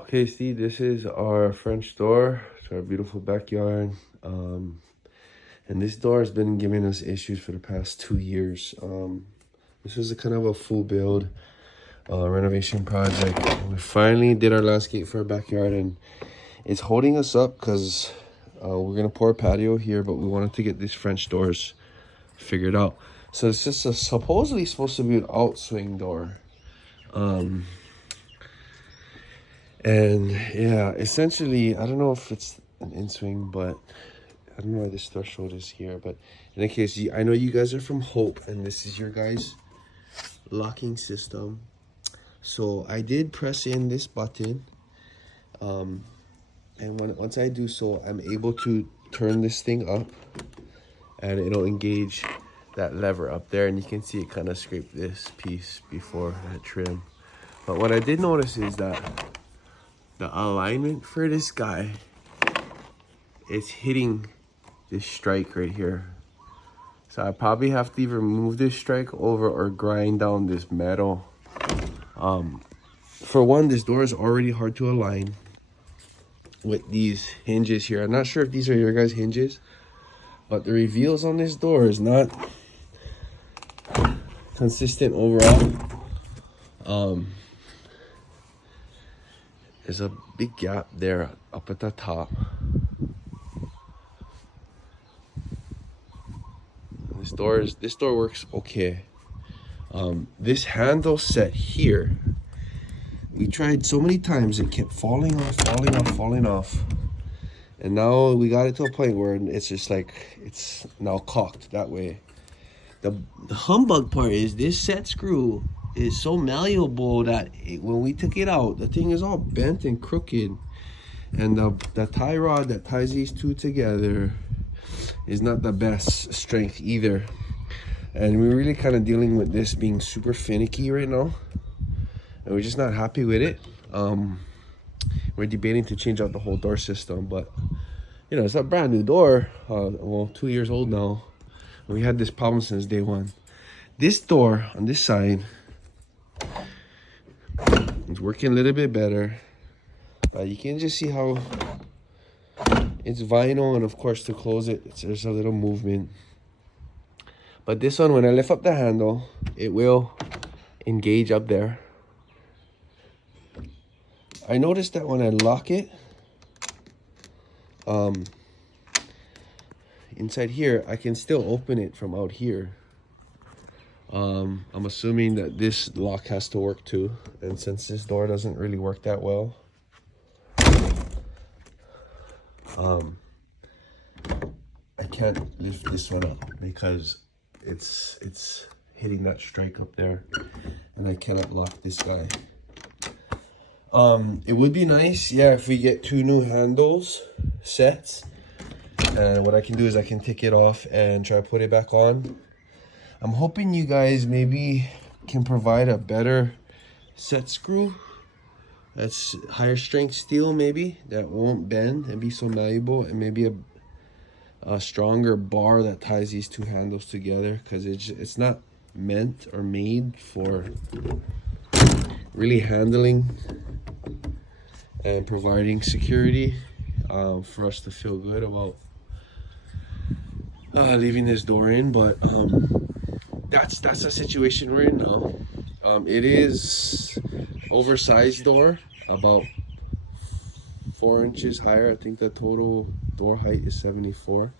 Okay, see, this is our French door to our beautiful backyard. And this door has been giving us issues for the past 2 years. This was a kind of a full build renovation project. We finally did our landscape for our backyard, and it's holding us up because we're gonna pour a patio here, but we wanted to get these French doors figured out. So it's just supposedly supposed to be an outswing door. And yeah, essentially, I don't know if it's an in-swing, but I don't know why this threshold is here. But in any case, I know you guys are from Hoppe, and this is your guys' locking system. So I did press in this button, and once I do so, I'm able to turn this thing up, and it'll engage that lever up there, and you can see it kind of scrape this piece before that trim. But what I did notice is that the alignment for this guy is hitting this strike right here. So I probably have to either move this strike over or grind down this metal. For one, this door is already hard to align with these hinges here. I'm not sure if these are your guys' hinges, but the reveals on this door is not consistent overall. There's a big gap there up at the top. This door works okay. This handle set here, we tried so many times, it kept falling off. And now we got it to a point where it's just like, it's now cocked that way. The humbug part is this set screw is so malleable that when we took it out, the thing is all bent and crooked. And the tie rod that ties these two together is not the best strength either. And we're really kind of dealing with this being super finicky right now, and we're just not happy with it. We're debating to change out the whole door system, but you know, it's a brand new door, well, 2 years old now. We had this problem since day one. This door on this side is working a little bit better, but you can just see how it's vinyl, and of course to close it, there's a little movement. But this one, when I lift up the handle, it will engage up there. I noticed that when I lock it, inside here, I can still open it from out here. I'm assuming that this lock has to work too, and since this door doesn't really work that well, I can't lift this one up because it's hitting that strike up there, and I cannot lock this guy. It would be nice, yeah, if we get 2 new handles sets, and what I can do is I can take it off and try to put it back on. I'm hoping you guys maybe can provide a better set screw that's higher strength steel, maybe, that won't bend and be so malleable, and maybe a stronger bar that ties these 2 handles together, because it's not meant or made for really handling and providing security, for us to feel good about leaving this door in. But that's the situation we're in now. It is oversized door, about 4 inches higher. I think the total door height is 74.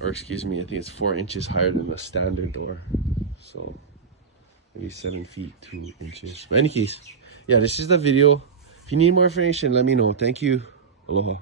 Or excuse me, I think it's 4 inches higher than the standard door. So maybe 7 feet 2 inches. But in any case, yeah, this is the video. If you need more information, let me know. Thank you. Aloha.